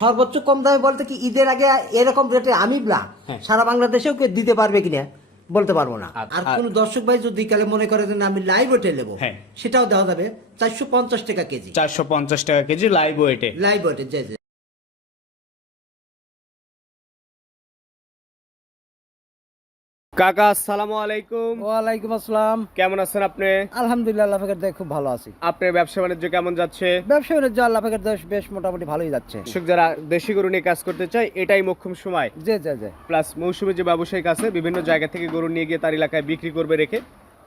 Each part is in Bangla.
সর্বোচ্চ কম দামে বলতে কি ঈদের আগে এরকম রেটে আমি না হ্যাঁ। সারা বাংলাদেশেও কে দিতে পারবে কিনা বলতে পারব না। আচ্ছা, আর কোন দর্শক ভাই যদি কালে মনে করে যে আমি লাইভ ওয়েটে নেব হ্যাঁ। সেটাও দেওয়া যাবে। চারশো পঞ্চাশ টাকা কেজি। চারশো পঞ্চাশ টাকা কেজি লাইভ ওয়েটে লাইভ ওয়েটে কাকা আসসালামু আলাইকুম। ওয়ালাইকুম আসসালাম। কেমন আছেন আপনি? আলহামদুলিল্লাহ আল্লাহ পাকের দয়ে খুব ভালো আছি। আপনার ব্যবসা বাণিজ্য কেমন যাচ্ছে? ব্যবসা বাণিজ্য আল্লাহ পাকের দয়ে বেশ মোটামুটি ভালোই যাচ্ছে। যারা দেশি গরু নিয়ে কাজ করতে চায় এটাই মোক্ষম সময়। জি জি জি। প্লাস মৌসুমী যে ব্যবসায়িক আছে বিভিন্ন জায়গা থেকে গরু নিয়ে গিয়ে তার এলাকায় বিক্রি করবে রেখে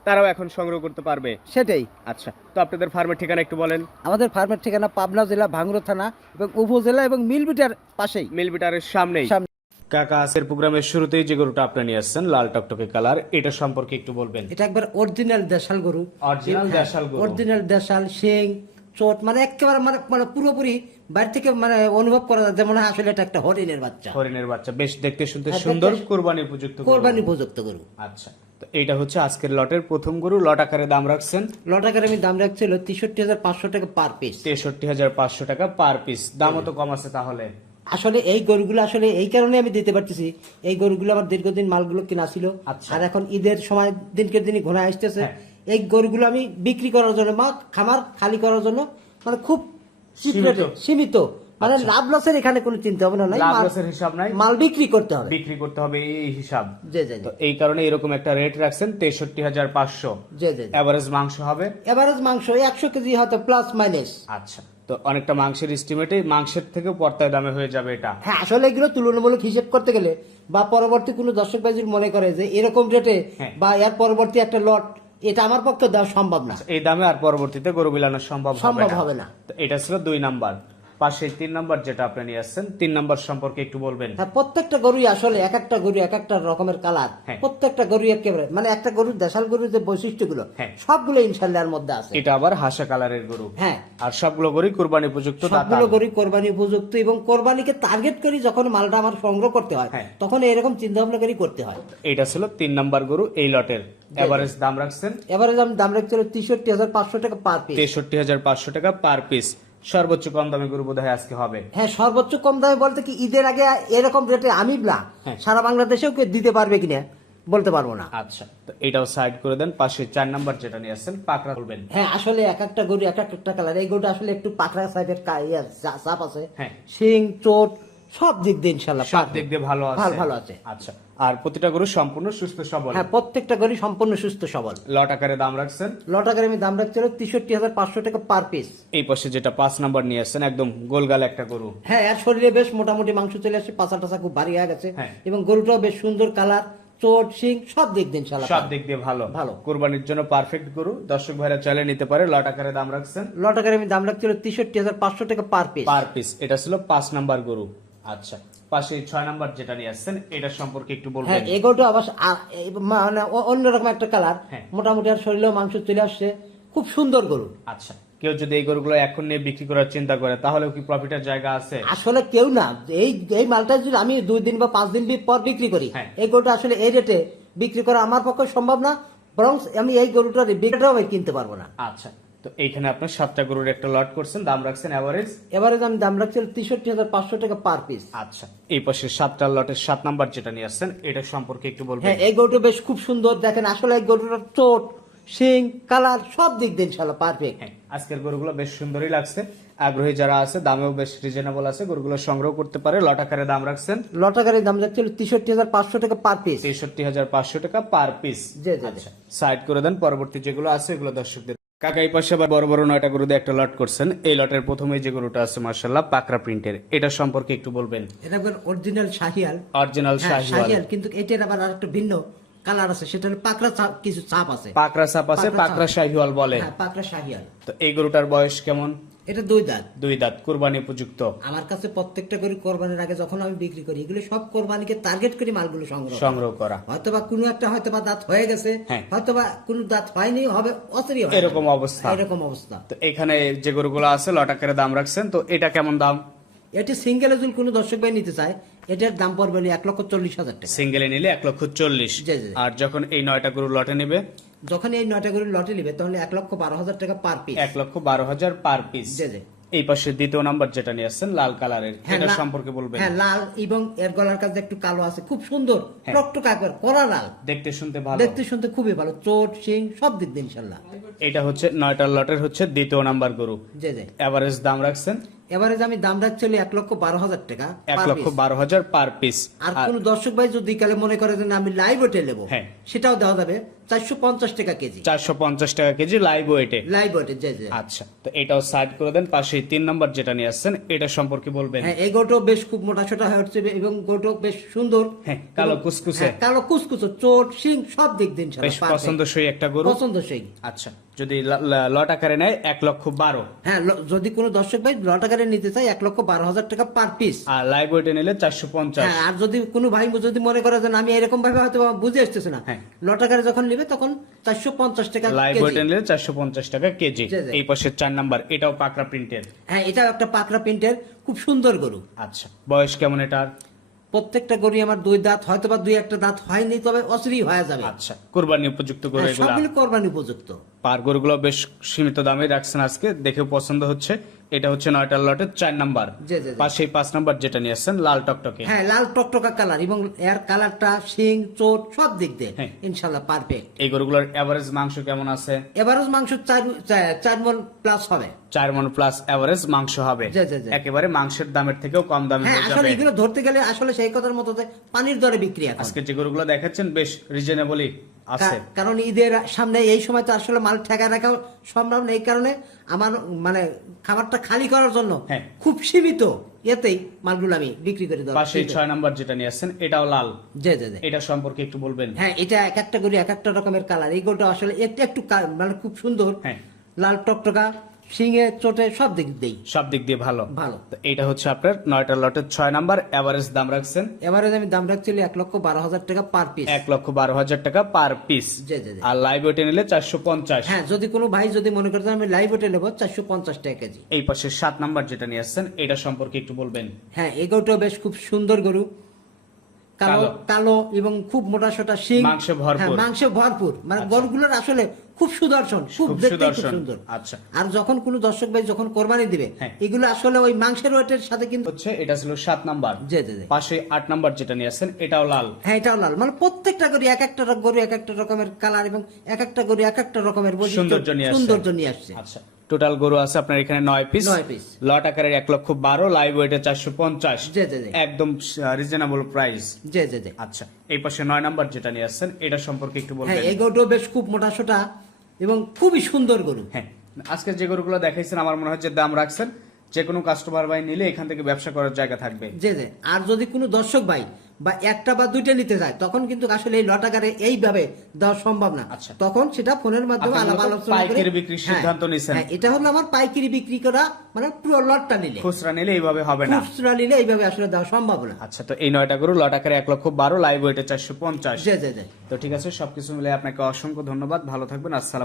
তারাও এখন সংগ্রহ করতে পারবে। সেটাই। আচ্ছা তো আপনাদের ফার্মের ঠিকানা একটু বলেন। আমাদের ফার্মের ঠিকানা পাবনা জেলা ভাঙ্গুড়া থানা এবং উপজেলা এবং মিলবিটার পাশেই। মিলবিটারের সামনেই। সামনে। কাকা আজকের প্রোগ্রামের শুরুতেই যে গরুটা আপনি নিয়ে আসছেন লাল টকটকে কালার এটা সম্পর্কে একটু বলবেন। এটা একবার অরিজিনাল দেশাল গরু। Original দেশাল গরু। অরিজিনাল দেশাল শিং চোট মানে একেবারে মানে মানে পুরোপুরি বাইরে থেকে মানে অনুভব করা যায় যেমন আসলে এটা একটা হরিণের বাচ্চা। হরিণের বাচ্চা বেশ দেখতে শুনতে হ্যাঁ, সুন্দর কোরবানি উপযুক্ত কোরবানি উপযুক্ত গরু। আচ্ছা তো এইটা হচ্ছে আজকের লটের প্রথম গরু লট আকারে দাম রাখছেন? লট আকারে আমি দাম রাখছিল তেষট্টি হাজার পাঁচশো টাকা পার পিস তেষট্টি হাজার পাঁচশো টাকা পার পিস দামও তো কম আছে তাহলে। আসলে এই গরুগুলো আসলে এই কারণে আমি দিতে পারতেছি। এই গরুগুলো আমার দীর্ঘদিন মালগুলো কিনা ছিল। আচ্ছা। আর এখন ঈদের সময় দিনকে দিনই ঘোরা আসতেছে। হ্যাঁ। এই গরুগুলো আমি বিক্রি করার জন্য মা খামার খালি করার জন্য মানে খুব সীমিত। মানে লাভ লসের এখানে কোনো চিন্তা ভাবনা নাই। লাভ লসের হিসাব নাই। মাল বিক্রি করতে হবে। বিক্রি করতে হবে এই হিসাব। জি জি তো এই কারণে এরকম একটা রেট রাখছেন তেষট্টি হাজার পাঁচশো। জি জি এভারেজ মাংস হবে? এভারেজ মাংস একশো কেজি হয়তো প্লাস মাইনাস আচ্ছা। তো অনেকটা মাংসের এস্টিমেটে মাংসের থেকেও পর্তায় দামে হয়ে যাবে এটা হ্যাঁ আসলে এগুলো তুলনামূলক হিসেব করতে গেলে বা পরবর্তী কোনো দর্শক বাজির মনে করে যে এরকম রেটে হ্যাঁ। বা এর পরবর্তী একটা লট এটা আমার পক্ষে দেওয়া সম্ভব না এই দামে আর পরবর্তীতে গরু বিলানো সম্ভব সম্ভব হবে না। তো এটা ছিল দুই নাম্বার পাশে তিন নাম্বার যেটা আপনি নিয়ে আসছেন তিন নাম্বার সম্পর্কে একটু বলবেন। হ্যাঁ প্রত্যেকটা গরুই আসলে এক একটা গরু এক একটা রকমের কালার। হ্যাঁ। প্রত্যেকটা গরু একেবারে মানে একটা গরুর দেশাল গরুর যে বৈশিষ্ট্যগুলো হ্যাঁ। সবগুলো ইনশাল্লাহর মধ্যে আছে। এটা আবার হাসা কালারের গরু। হ্যাঁ। আর সবগুলো গরুই কুরবানি উপযুক্ত সবগুলো দাতাল। গরু কোরবানি উপযুক্ত এবং কোরবানিকে টার্গেট করি যখন মালটা আমার সংগ্রহ করতে হয় হ্যাঁ। তখন এরকম চিন্তা ভাবনা করি করতে হয়। এটা ছিল তিন নাম্বার গরু এই লটের। এভারেজ দাম রাখছেন? আমি দাম রাখছিল তেষট্টি হাজার পাঁচশো টাকা পার পিস তেষট্টি হাজার পাঁচশো টাকা পার পিস সর্বোচ্চ কম দামে গরু বোধ আজকে হবে। হ্যাঁ সর্বোচ্চ কম দামে বলতে কি ঈদের আগে এরকম রেটে আমি না হ্যাঁ। সারা বাংলাদেশেও কেউ দিতে পারবে কিনা বলতে পারব না। আচ্ছা তো এটাও সাইড করে দেন পাশে চার নাম্বার যেটা নিয়ে আসছেন পাকড়া করবেন হ্যাঁ আসলে এক একটা গরু এক একটা কালার এই গরুটা আসলে একটু পাকড়া সাইডের চাপ আছে। হ্যাঁ। শিং চোট সব দিক দিয়ে ইনশাল্লাহ সব দিক দিয়ে ভালো আছে। ভালো- ভালো আছে। আচ্ছা আর প্রতিটা গরু সম্পূর্ণ সুস্থ সবল? হ্যাঁ প্রত্যেকটা গরু সম্পূর্ণ সুস্থ সবল। লট আকারে দাম রাখছেন? লটাকার আমি দাম রাখছিল তেষট্টি হাজার পাঁচশো টাকা পার পিস এই পাশে যেটা পাঁচ নাম্বার নিয়ে আসছেন একদম গোলগাল একটা গরু। হ্যাঁ এর শরীরে বেশ মোটামুটি মাংস চলে আসছে পাঁচা টাচা খুব ভারী হয়ে গেছে। হ্যাঁ। এবং গরুটাও বেশ সুন্দর কালার চোট শিং সব দিক দিয়ে সব দিক দিয়ে ভালো। ভালো। কুরবানির জন্য পারফেক্ট গরু। দর্শক ভাইরা চালিয়ে নিতে পারে লট আকারে দাম রাখছেন। লটাকার আমি দাম রাখছিল তেষট্টি হাজার পাঁচশো টাকা পার পিস পার পিস এটা ছিল পাঁচ নাম্বার গরু। আচ্ছা পাশে ছয় নাম্বার যেটা নিয়ে আসছেন এটা সম্পর্কে একটু হ্যাঁ এগোটা আবার মানে অন্যরকম একটা কালার। হ্যাঁ। মোটামুটি আর শরীরেও মাংস চলে আসছে। খুব সুন্দর গরু। আচ্ছা কেউ যদি এই গরুগুলো এখন নিয়ে বিক্রি করার চিন্তা করে তাহলে কি প্রফিটের জায়গা আছে? আসলে কেউ না। এই এই মালটা যদি আমি দুই দিন বা পাঁচ দিন পর বিক্রি করি হ্যাঁ। এই গরুটা আসলে এই রেটে বিক্রি করা আমার পক্ষে সম্ভব না। বরং আমি এই গরুটার বিক্রিটাও কিনতে পারব না। আচ্ছা তো এইখানে আপনার সাতটা গরুর একটা লট করছেন দাম রাখছেন এভারেজ এবারে আমি দাম রাখছি তেষট্টি হাজার পাঁচশো টাকা পার পিস আচ্ছা এই পাশে সাতটা লটের সাত নাম্বার যেটা নিয়ে আসছেন এটা সম্পর্কে একটু বলবেন। হ্যাঁ এই গরুটা বেশ খুব সুন্দর দেখেন আসলে এই গরুটার চোট শিং কালার সব দিক দিয়ে ইনশাল্লাহ পারফেক্ট হ্যাঁ আজকের গরুগুলো বেশ সুন্দরই লাগছে। আগ্রহী যারা আছে দামেও বেশ রিজনেবল আছে গরুগুলো সংগ্রহ করতে পারে লট আকারে দাম রাখছেন। লটাকারের দাম যাচ্ছিল তেষট্টি হাজার পাঁচশো টাকা পার পিস তেষট্টি হাজার পাঁচশো টাকা পার পিস জি, জি, জি। আচ্ছা সাইড করে দেন পরবর্তী যেগুলো আছে এগুলো দর্শকদের কাকা এই পাশে আবার বড় বড় নয়টা গরু দিয়ে একটা লট করছেন। এই লটের প্রথমে যে গরুটা আছে মার্শাল্লাহ পাকরা প্রিন্টের। এটা সম্পর্কে একটু বলবেন? এটা অরিজিনাল শাহিয়াল। অরিজিনাল হ্যাঁ, শাহিওয়াল শাহিয়াল কিন্তু এটার আবার আরেকটা ভিন্ন কালার আছে। সেটা হলো পাকড়া চাপ কিছু চাপ আছে। পাকরা সাপ আছে পাকরা চাপ। শাহিওয়াল বলে। হ্যাঁ পাকড়া শাহিয়াল। তো এই গরুটার বয়স কেমন? এটা দুই দাঁত। দুই দাঁত কুরবানি উপযুক্ত। আমার কাছে প্রত্যেকটা গরু কোরবানির আগে যখন আমি বিক্রি করি এগুলো সব কোরবানিকে টার্গেট করি মালগুলো সংগ্রহ সংগ্রহ করা। হয়তোবা কোনো একটা হয়তোবা দাঁত হয়ে গেছে হ্যাঁ। হয়তোবা কোনো দাঁত হয়নি হবে অচেরই হবে এরকম অবস্থা। এরকম অবস্থা। তো এখানে যে গরুগুলো আছে লট আকারে দাম রাখছেন তো এটা কেমন দাম? এটি সিঙ্গেল যদি কোনো দর্শক ভাই নিতে চায় এটার দাম পড়বে এক লক্ষ চল্লিশ হাজার টাকা। সিঙ্গেলে নিলে এক লক্ষ চল্লিশ। আর যখন এই নয়টা গরু লটে নেবে? যখন এই নয়টা গরু লটে নিবে তাহলে এক লক্ষ বারো হাজার টাকা পার পিস এক লক্ষ বারো হাজার পার পিস জি জি। এই পাশে দ্বিতীয় নাম্বার যেটা নিয়ে আসছেন লাল কালারের হ্যাঁ, এটা সম্পর্কে বলবেন। হ্যাঁ লাল এবং এর গলার কাছে একটু কালো আছে খুব সুন্দর। টকটক একবার কড়া লাল। দেখতে শুনতে ভালো। দেখতে শুনতে খুবই ভালো চোট শিং সব দিক দিয়ে ইনশাল্লাহ। এটা হচ্ছে নয়টার লটের হচ্ছে দ্বিতীয় নাম্বার গরু। জি জি। এভারেজ দাম রাখছেন এবারে যে আমি দাম রাখছি হলো এক লক্ষ বারো হাজার টাকা এক লক্ষ বারো হাজার পার পিস আর কোন দর্শক ভাই যদি কালে মনে করে যে আমি লাইভ ওটে নেব হ্যাঁ। সেটাও দেওয়া যাবে চারশো পঞ্চাশ টাকা কেজি। চারশো পঞ্চাশ টাকা কেজি লাইভ ওয়েটে লাইভ জি আচ্ছা তো এটাও সাইড করে দেন পাশে তিন নম্বর যেটা নিয়ে আসছেন এটা সম্পর্কে বলবেন। হ্যাঁ এই গোটো বেশ খুব মোটা সোটা হচ্ছে এবং গোটো বেশ সুন্দর। হ্যাঁ, কালো কুচকুচে। হ্যাঁ, কালো কুচকুচে চোট শিং সব দিক দিন বেশ পছন্দসই একটা গরু। পছন্দ সেই আচ্ছা যদি লট আকারে নেয় এক লক্ষ বারো। হ্যাঁ যদি কোনো দর্শক ভাই লটাকারে নিতে চাই এক লক্ষ বারো হাজার টাকা পার পিস আর লাইভ ওয়েটে নিলে চারশো পঞ্চাশ। হ্যাঁ আর যদি কোনো ভাই যদি মনে করে যে আমি এরকম ভাবে হয়তো বুঝে আসতেছে না হ্যাঁ। লটাকারে যখন নিবে তখন চারশো পঞ্চাশ টাকা লাইভ। ওয়েটে নিলে চারশো পঞ্চাশ টাকা কেজি। এই পাশে চার নাম্বার এটাও পাকড়া প্রিন্টের হ্যাঁ এটাও একটা পাকড়া প্রিন্টের খুব সুন্দর গরু। আচ্ছা বয়স কেমন এটার? প্রত্যেকটা গরু আমার দুই দাঁত হয়তো বা দুই একটা দাঁত হয়নি তবে অসরি হয়ে যাবে। আচ্ছা কোরবানি উপযুক্ত গরু হ্যাঁ, সবগুলো কোরবানি উপযুক্ত। পার গরুগুলো বেশ সীমিত দামে রাখছেন আজকে দেখে পছন্দ হচ্ছে। এটা হচ্ছে নয়টার লটের চার নাম্বার। পাশে পাঁচ নাম্বার যেটা নিয়ে আসছেন লাল টকটকে। হ্যাঁ লাল টকটকা কালার এবং এর কালারটা শিং চোট সব দিক দিয়ে হ্যাঁ। ইনশাল্লাহ পারফেক্ট এই গরুগুলোর এভারেজ মাংস কেমন আছে? এবারও মাংস চার চার- মন প্লাস হবে। চার মন প্লাস এভারেজ মাংস হবে। একেবারে মাংসের দামের থেকেও কম দামে হ্যাঁ আসলে এগুলো ধরতে গেলে আসলে সেই কথার মতো পানির দরে বিক্রি আজকে যে গরুগুলো দেখাচ্ছেন বেশ রিজনেবলই আছে। কারণ ঈদের সামনে এই সময় তো আসলে মাল ঠেকা রাখা সম্ভব নেই। কারণে আমার মানে খাবারটা খালি করার জন্য হ্যাঁ। খুব সীমিত এতেই মালগুলো আমি বিক্রি করে দেবো পাশে ছয় নাম্বার যেটা নিয়ে আসছেন এটাও লাল। জি জি এটা সম্পর্কে একটু বলবেন? হ্যাঁ এটা এক একটা করে এক একটা রকমের কালার। এই গোলটা আসলে একটু একটু মানে খুব সুন্দর। হ্যাঁ। লাল টকটকা শিঙে চোটে সব দিক দেই সব দিক দিয়ে ভালো। ভালো। তো এটা হচ্ছে আপনার নয়টার লটের ছয় নাম্বার। এভারেজ দাম রাখছেন? এবারে আমি দাম এক লক্ষ বারো হাজার টাকা পার পিস এক লক্ষ বারো হাজার টাকা পার পিস। আর লাইভ ওয়েটে নিলে চারশো পঞ্চাশ। হ্যাঁ যদি কোনো ভাই যদি মনে করতে আমি লাইভ ওটে নেব চারশো পঞ্চাশ টাকা কেজি। এই পাশে সাত নাম্বার যেটা নিয়ে আসছেন এটা সম্পর্কে একটু বলবেন। হ্যাঁ এই গরুটাও বেশ খুব সুন্দর গরু। কালো কালো। এবং খুব মোটা সোটা শিং। মাংসে ভরপুর। হ্যাঁ, মাংসে ভরপুর। মানে গরুগুলোর আসলে খুব সুদর্শন খুব দেখতে খুব সুন্দর। আচ্ছা। আর যখন কোনো দর্শক ভাই যখন কোরবানি দিবে হ্যাঁ। এগুলো আসলে ওই মাংসের ওয়েটের সাথে কিন্তু হচ্ছে এটা ছিল সাত নাম্বার। জি জি জি। পাশে আট নাম্বার যেটা নিয়ে আসছেন এটাও লাল। হ্যাঁ এটাও লাল। মানে প্রত্যেকটা গরু এক একটা গরু এক একটা রকমের কালার এবং এক একটা গরু এক একটা রকমের সৌন্দর্য নিয়ে আসছে। সৌন্দর্য নিয়ে আসছে। আচ্ছা টোটাল গরু আছে আপনার এখানে নয় পিস নয় piece। লট আকারের এক লক্ষ বারো লাইভ ওয়েটে চারশো পঞ্চাশ। জি, জি, জি। একদম রিজনেবল প্রাইস জি জি জি। আচ্ছা এই পাশে নয় নাম্বার যেটা নিয়ে আসছেন এটা সম্পর্কে একটু হ্যাঁ বলবেন এই গরুটাও বেশ খুব মোটা সোটা। এবং খুবই সুন্দর গরু। হ্যাঁ আজকে যে গরুগুলো দেখাইছেন আমার মনে হয় যে দাম রাখছেন। যে কোনো কাস্টমার ভাই নিলে এখান থেকে ব্যবসা করার জায়গা থাকবে। জি জি। আর যদি কোনো দর্শক ভাই বা একটা বা দুইটা নিতে যায় তখন কিন্তু আসলে এই লটাকারে এইভাবে দেওয়া সম্ভব না। আচ্ছা। তখন সেটা ফোনের মাধ্যমে আলাপ আলোচনা করে পাইকারি বিক্রির হ্যাঁ, সিদ্ধান্ত নিছেন। হ্যাঁ, এটা হলো আমার পাইকারি বিক্রি করা মানে পুরো লটটা নিলে। খুচরা নিলে এইভাবে হবে না। খুচরা নিলে এইভাবে আসলে দেওয়া সম্ভব না। আচ্ছা তো এই নয়টা গরু লট আকারে এক লক্ষ বারো লাইভ ওয়েটে চারশো পঞ্চাশ। জি জি জি। তো ঠিক আছে সবকিছু মিলে আপনাকে অসংখ্য ধন্যবাদ। ভালো থাকবেন আসসালাম